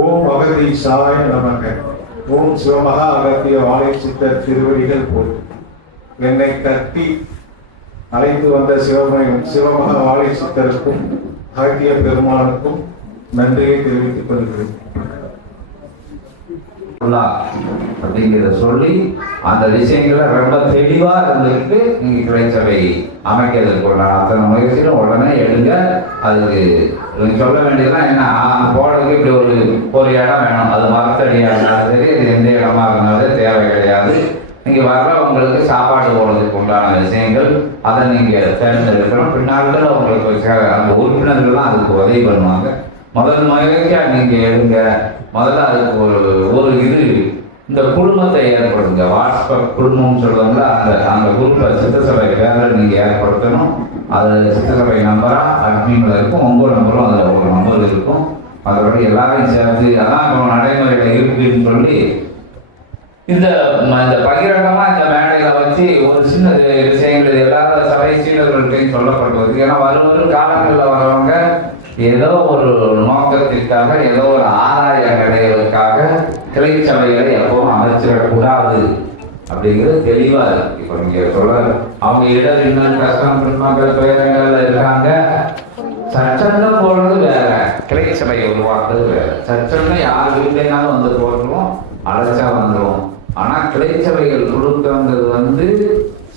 ஓம் அகதீசாய நமக. ஓம் சிவமகா அகத்திய வாழை சித்தர் திருவடிகள் போல். என்னை கட்டி அழைத்து வந்த சிவமயம் சிவமகா வாழை சித்தருக்கும் அகத்திய பெருமானுக்கும் நன்றியை தெரிவித்துக் கொள்கிறேன். அப்படிங்கிறத சொல்லி அந்த விஷயங்களை ரொம்ப தெளிவா இருந்துக்கிட்டு நீங்க கிளைச்சபை அமைக்கிறதுக்கு உண்டான அத்தனை முயற்சியிலும் உடனே எடுங்க. அதுக்கு நீங்க சொல்ல வேண்டியதுலாம் என்ன? ஆ, இப்படி ஒரு ஒரு இடம் வேணும். அது மரத்தடியா இருந்தாலும் சரி இது எந்த இடமா இருந்தாலும் தேவை கிடையாது. நீங்க வர்றவங்களுக்கு சாப்பாடு போடுறதுக்கு உண்டான விஷயங்கள் அதை நீங்க தேர்ந்தெடுக்கணும். பின்னாளில் உங்களுக்கு அந்த உறுப்பினர்கள்லாம் அதுக்கு உதவி பண்ணுவாங்க. முதல் முயற்சியா நீங்க எழுங்க முதல்ல அதுக்கு ஒரு ஒரு இது. இந்த குழுமத்தை ஏற்படுங்க வாட்ஸ்அப் குழுமம்னு சொல்லுவாங்க அந்த அந்த குரூப்பை சித்தசபை பேரில் நீங்க ஏற்படுத்தணும். அது சித்தசபை நம்பரா அட்மின்ல இருக்கும். உங்க நம்பரும் அதில் ஒரு நம்பர் இருக்கும். மற்றபடி எல்லாரையும் சேர்த்து அதான் இப்போ நடைமுறையில் இருக்குன்னு சொல்லி இந்த இந்த பகிரங்கமாக இந்த மேடையில் வச்சு ஒரு சின்ன விஷயங்கள் எல்லா சபை சீடர்கள்ட்டையும் சொல்லப்படுவது. ஏன்னா வரும் வரும் காலங்களில் வரவங்க ஏதோ ஒரு நோக்கத்திற்காக ஏதோ ஒரு ஆதாய நிலைகளுக்காக கிளை சபைகளை எப்பவும் அமைச்சிடக்கூடாது அப்படிங்கிறது தெளிவா இருக்கு. இப்போ நீங்க சொல்ற அவங்க இடம் இன்னும் கஷ்டம் பின்மக்கள் துயரங்கள்ல இருக்காங்க. சச்சங்கம் போடுறது வேற கிளை சபையை உருவாக்குறது வேற. சச்சங்கம் யார் வீட்லைனாலும் வந்து போட்டுருவோம் அழைச்சா வந்துடும் ஆனா கிளைச்சபைகள் கொடுக்கறது வந்து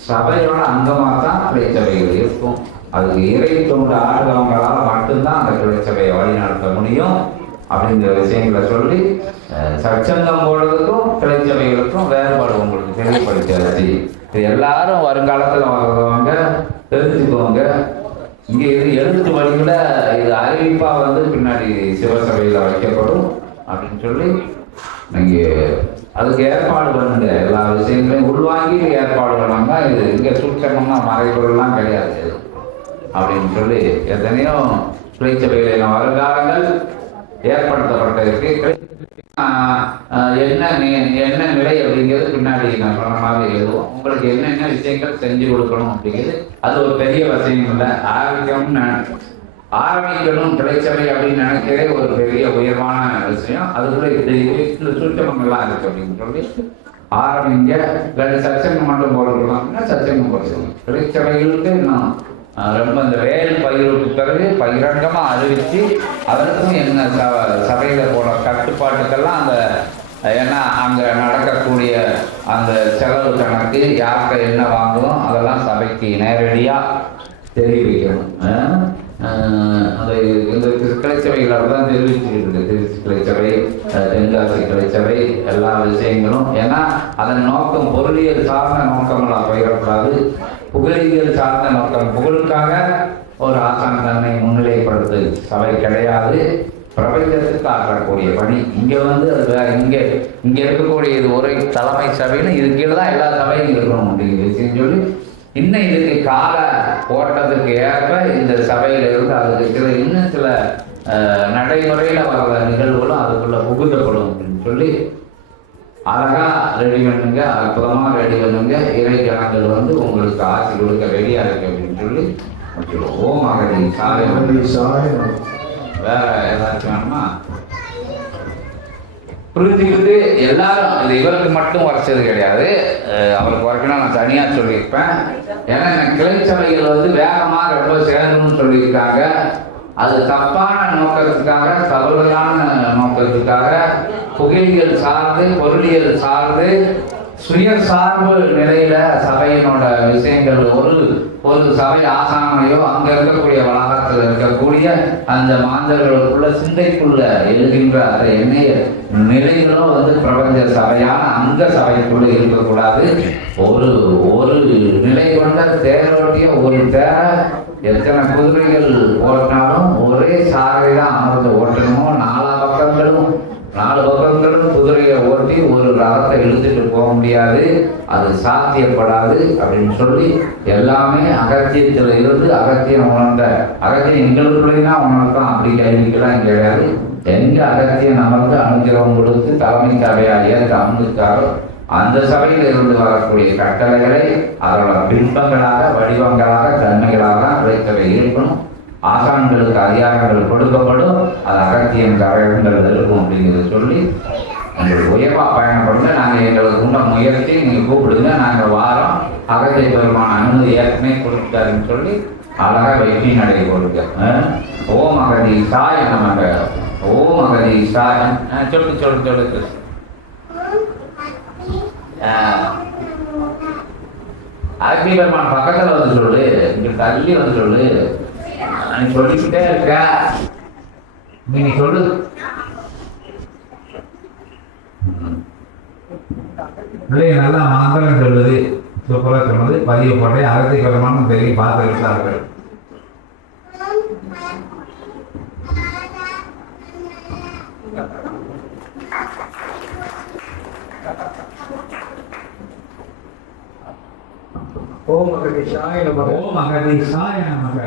சபையோட அங்கமாக தான் கிளைச்சபைகள் இருக்கும். அதுக்கு இறை தொண்டு ஆடுறவங்களால மட்டும்தான் அந்த கிளைச்சபையை வழிநடத்த முடியும் அப்படிங்கிற விஷயங்களை சொல்லி சச்சங்கம் போடுறதுக்கும் கிளைச்சபைகளுக்கும் வேறுபாடு உங்களுக்கு தெரியப்படுத்தாச்சு இது எல்லாரும் வருங்காலத்தில் வர்றவங்க தெரிஞ்சுக்கோங்க. இங்கே இது எழுத்து வழியில் இது அறிவிப்பாக வந்து பின்னாடி சிவசபையில் வைக்கப்படும் அப்படின்னு சொல்லி இங்கே அதுக்கு ஏற்பாடு பண்ணுங்க. எல்லா விஷயங்களையும் உள்வாங்கி ஏற்பாடு பண்ணாங்க இது இங்கே சூட்சமமா மறைபொருள்லாம் கிடையாது. எதுவும். அப்படின்னு சொல்லி எத்தனையோ கிளைச்சபைகளின் வருங்காலங்கள் ஏற்படுத்தப்பட்டிருக்கு. ஆஹ் என்ன என்ன நிலை அப்படிங்கிறது பின்னாடி நான் சொன்ன மாதிரி எழுதுவோம். உங்களுக்கு என்னென்ன விஷயங்கள் செஞ்சு கொடுக்கணும் அப்படிங்கிறது அது ஒரு பெரிய விஷயம் இல்லை. ஆரோக்கியம்னு ஆரம்பிக்கணும் கிடைச்சவை அப்படின்னு நினைக்கிறதே ஒரு பெரிய உயர்வான விஷயம். அதுக்குள்ள இந்த இது- இந்த சுற்றமங்கள்லாம் இருக்கு அப்படின்னு சொல்லி ஆரம்பிங்க. சச்சங்கம் மட்டும் போடுறோம் அப்படின்னா சச்சங்கம் போடுறோம் கிடைச்சவைகளுக்கு இன்னும் ரொம்ப இந்த வேல் பயிருக்கு பிறகு பகிரங்கமாக அறிவித்து அதற்கும் என்ன ச- சபையில் போட கட்டுப்பாட்டுக்கெல்லாம் அந்த ஏன்னா அங்கே நடக்கக்கூடிய அந்த செலவு கணக்கு யாருக்கு என்ன வாங்கணும் அதெல்லாம் சபைக்கு நேரடியாக தெரிவிக்கணும். அந்த இந்த கிளைச்சபைகள் தான் தெரிவிச்சுக்கிட்டு இருக்கு திருச்சி கிளைச்சபை தென்காசி கிளைச்சபை எல்லா விஷயங்களும். ஏன்னா அதன் நோக்கம் பொருளியல் சார்ந்த நோக்கமெல்லாம் பயிரக்கூடாது புகழியல் சார்ந்த மக்கள் புகழுக்காக ஒரு ஆசான் தன்னை முன்னிலைப்படுத்து. சபை கிடையாது. பிரபஞ்சத்துக்கு ஆற்றக்கூடிய பணி. இங்கே வந்து அது இங்கே இங்கே இருக்கக்கூடிய இது ஒரு தலைமை சபைன்னு இது கீழே தான் எல்லா சபையும் இருக்கணும் அப்படிங்கிற விஷயம் சொல்லி இன்னும் இதுக்கு கால ஓட்டத்துக்கு ஏற்ப இந்த சபையில் இருந்து அதுக்கு சில இன்னும் சில நடைமுறையில் வர்ற நிகழ்வுகளும் அதுக்குள்ளே புகுத்தப்படும் அப்படின்னு சொல்லி அழகா ரெடி பண்ணுங்க அற்புதமா ரெடி பண்ணுங்க. இறை ஜனங்கள் வந்து உங்களுக்கு ஆட்சி கொடுக்க ரெடியா இருக்கு அப்படின்னு சொல்லி முடிச்சிடுவோம். ஓம் அகதி வேற ஏதாச்சும் வேணுமா? புரிஞ்சுக்கிட்டு எல்லாரும் இது இவருக்கு மட்டும் வரைச்சது கிடையாது. அவருக்கு வரைக்கணும் நான் தனியா சொல்லியிருப்பேன். ஏன்னா எனக்கு கிளை சபைகள் வந்து வேகமா ரொம்ப சேரணும்னு சொல்லியிருக்காங்க. அது தப்பான நோக்கத்துக்காக தவறுதலான நோக்கத்துக்காக புகையியல் சார்ந்து பொருளியல் சார்ந்து சுயசார்பு நிலையில சபையினோட விஷயங்கள் ஒரு ஒரு சபை ஆசானையோ அங்க இருக்கக்கூடிய வளாகத்தில் இருக்கக்கூடிய அந்த மாந்தர்களுக்குள்ள சிந்தைக்குள்ள எழுகின்ற அந்த எண்ணெய நிலைகளும் வந்து பிரபஞ்ச சபையான அந்த சபைக்குள்ள இருக்கக்கூடாது. ஒரு ஒரு நிலை கொண்ட தேரோட்டிய ஒரு தேர எத்தனை குதிரைகள் ஓட்டினாலும் ஒரு இழுத்துட்டு போக முடியாது அது சாத்தியப்படாது அப்படின்னு சொல்லி எல்லாமே அகத்தியத்தில் இருந்து அகத்தியம் உணர்ந்த அகத்தியம் எங்களுக்குள்ளேனா உணர்த்தான் அப்படி கேள்விக்கெல்லாம் கிடையாது. எங்க அகத்தியம் அமர்ந்து அனுகிரகம் கொடுத்து தலைமை சபையாக ஏற்க அமர்ந்துட்டாரோ அந்த சபையில் இருந்து வரக்கூடிய கட்டளைகளை அதோட பிம்பங்களாக வடிவங்களாக தன்மைகளாக தான் இருக்கணும். ஆசான்களுக்கு அதிகாரங்கள் கொடுக்கப்படும். அது அகத்தியன் கரகங்கள் இருக்கும் அப்படிங்கிறத சொல்லி எங்களுக்கு உயர்வா பயணப்படுங்க நாங்கள் எங்களுக்கு உண்ட முயற்சி நீங்கள் கூப்பிடுங்க. நாங்கள் வாரம் அகத்திய பெருமான அனுமதி ஏற்கனவே கொடுத்துட்டாருன்னு சொல்லி அழகா வெற்றி நடை போடுங்க ஓம் அகதி சாய நமக. ஓம் அகதி சாய சொல்லு சொல்லு சொல்லு சொல்லு. அக்னி பெருமான் பக்கத்தில் வந்து சொல்லு. இங்க தள்ளி வந்து சொல்லு. நீ சொல்லிக்கிட்டே இருக்க. நீ சொல்லு. பிள்ளைங்க நல்லா மாந்திரம் சொல்லுது. சூப்பரா சொன்னது பதிவு போட்டேன் அகத்தை பெருமானும் தெரியும் பார்த்து இருக்கிறார்கள் ஓம் அகதீஷாய நமக. ஓம் அகதி சாய நமக.